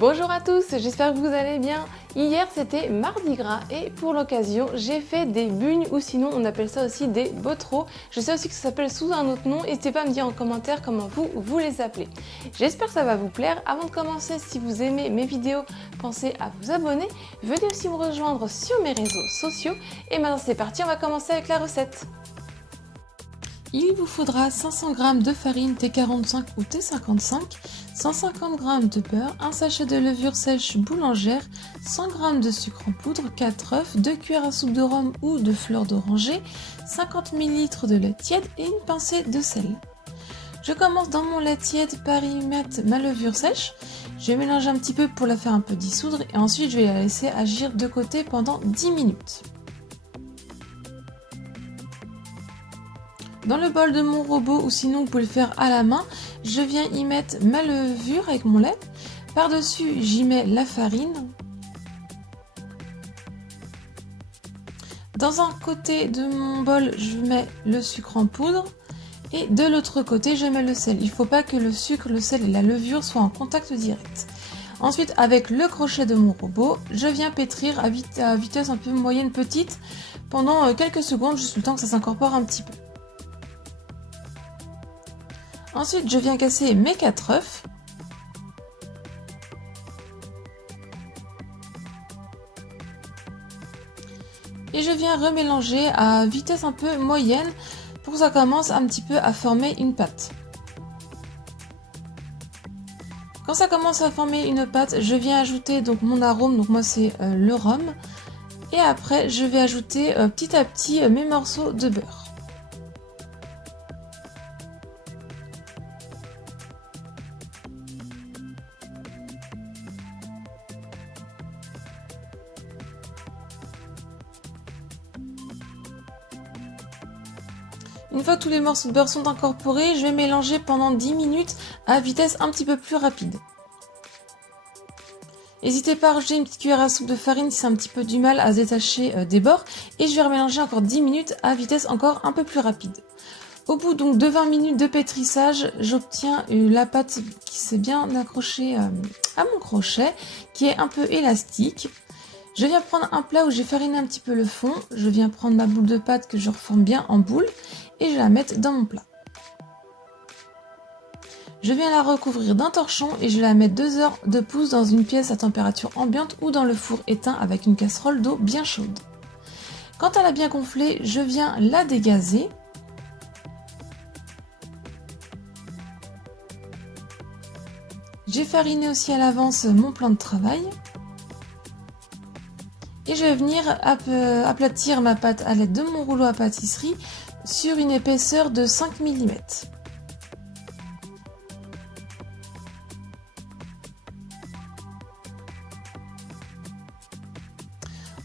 Bonjour à tous, j'espère que vous allez bien. Hier c'était mardi gras et pour l'occasion j'ai fait des bugnes ou sinon on appelle ça aussi des bottereaux. Je sais aussi que ça s'appelle sous un autre nom, n'hésitez pas à me dire en commentaire comment vous les appelez. J'espère que ça va vous plaire. Avant de commencer, si vous aimez mes vidéos, pensez à vous abonner. Venez aussi me rejoindre sur mes réseaux sociaux. Et maintenant c'est parti, on va commencer avec la recette. Il vous faudra 500 g de farine T45 ou T55, 150 g de beurre, un sachet de levure sèche boulangère, 100 g de sucre en poudre, 4 œufs, 2 cuillères à soupe de rhum ou de fleur d'oranger, 50 ml de lait tiède et une pincée de sel. Je commence dans mon lait tiède par y mettre ma levure sèche. Je vais mélanger un petit peu pour la faire un peu dissoudre et ensuite je vais la laisser agir de côté pendant 10 minutes. Dans le bol de mon robot, ou sinon vous pouvez le faire à la main, je viens y mettre ma levure avec mon lait. Par-dessus, j'y mets la farine. Dans un côté de mon bol, je mets le sucre en poudre. Et de l'autre côté, je mets le sel. Il ne faut pas que le sucre, le sel et la levure soient en contact direct. Ensuite, avec le crochet de mon robot, je viens pétrir à vitesse un peu moyenne petite pendant quelques secondes, juste le temps que ça s'incorpore un petit peu. Ensuite, je viens casser mes 4 œufs. Et je viens remélanger à vitesse un peu moyenne pour que ça commence un petit peu à former une pâte. Quand ça commence à former une pâte, je viens ajouter donc mon arôme, donc moi c'est le rhum. Et après, je vais ajouter petit à petit mes morceaux de beurre. Une fois que tous les morceaux de beurre sont incorporés, je vais mélanger pendant 10 minutes à vitesse un petit peu plus rapide. N'hésitez pas à rajouter une petite cuillère à soupe de farine si c'est un petit peu du mal à se détacher des bords. Et je vais remélanger encore 10 minutes à vitesse encore un peu plus rapide. Au bout donc de 20 minutes de pétrissage, j'obtiens la pâte qui s'est bien accrochée à mon crochet, qui est un peu élastique. Je viens prendre un plat où j'ai fariné un petit peu le fond. Je viens prendre ma boule de pâte que je reforme bien en boule. Et je la mets dans mon plat. Je viens la recouvrir d'un torchon et je la mets 2 heures de pouce dans une pièce à température ambiante ou dans le four éteint avec une casserole d'eau bien chaude. Quand elle a bien gonflé, je viens la dégazer. J'ai fariné aussi à l'avance mon plan de travail. Et je vais venir aplatir ma pâte à l'aide de mon rouleau à pâtisserie sur une épaisseur de 5 mm.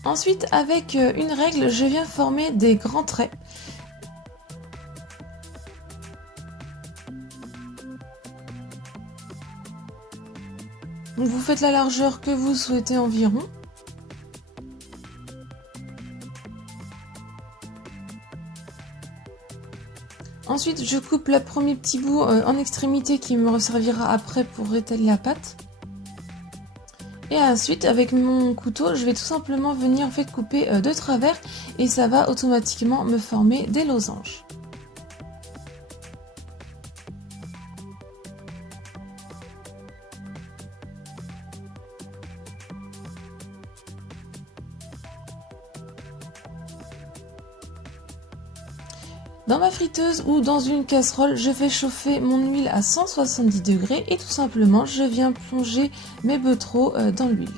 Ensuite, avec une règle, je viens former des grands traits. Donc vous faites la largeur que vous souhaitez environ. Ensuite, je coupe le premier petit bout en extrémité qui me servira après pour étaler la pâte. Et ensuite, avec mon couteau, je vais tout simplement venir couper de travers et ça va automatiquement me former des losanges. Dans ma friteuse ou dans une casserole, je fais chauffer mon huile à 170 degrés et tout simplement, je viens plonger mes bottereaux dans l'huile.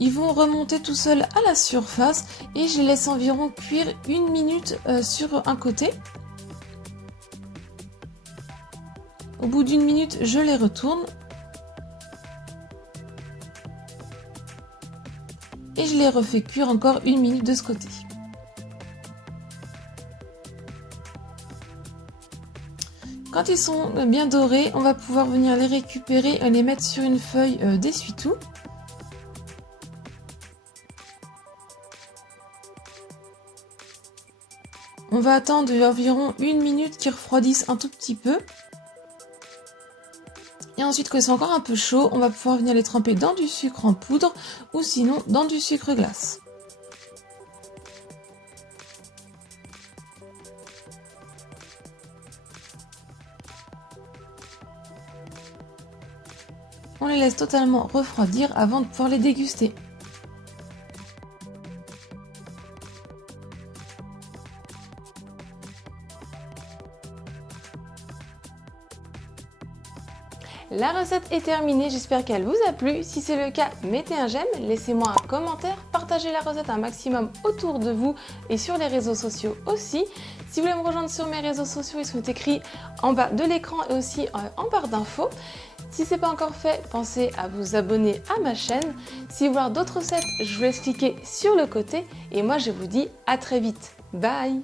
Ils vont remonter tout seuls à la surface et je les laisse environ cuire 1 minute sur un côté. Au bout d'1 minute, je les retourne. Et je les refais cuire encore 1 minute de ce côté. Quand ils sont bien dorés, on va pouvoir venir les récupérer et les mettre sur une feuille d'essuie-tout. On va attendre environ 1 minute qu'ils refroidissent un tout petit peu. Et ensuite, quand ils sont encore un peu chauds, on va pouvoir venir les tremper dans du sucre en poudre ou sinon dans du sucre glace. On les laisse totalement refroidir avant de pouvoir les déguster. La recette est terminée, j'espère qu'elle vous a plu. Si c'est le cas, mettez un j'aime, laissez-moi un commentaire, partagez la recette un maximum autour de vous et sur les réseaux sociaux aussi. Si vous voulez me rejoindre sur mes réseaux sociaux, ils sont écrits en bas de l'écran et aussi en barre d'infos. Si ce n'est pas encore fait, pensez à vous abonner à ma chaîne. Si vous voulez voir d'autres recettes, je vous laisse cliquer sur le côté et moi je vous dis à très vite. Bye!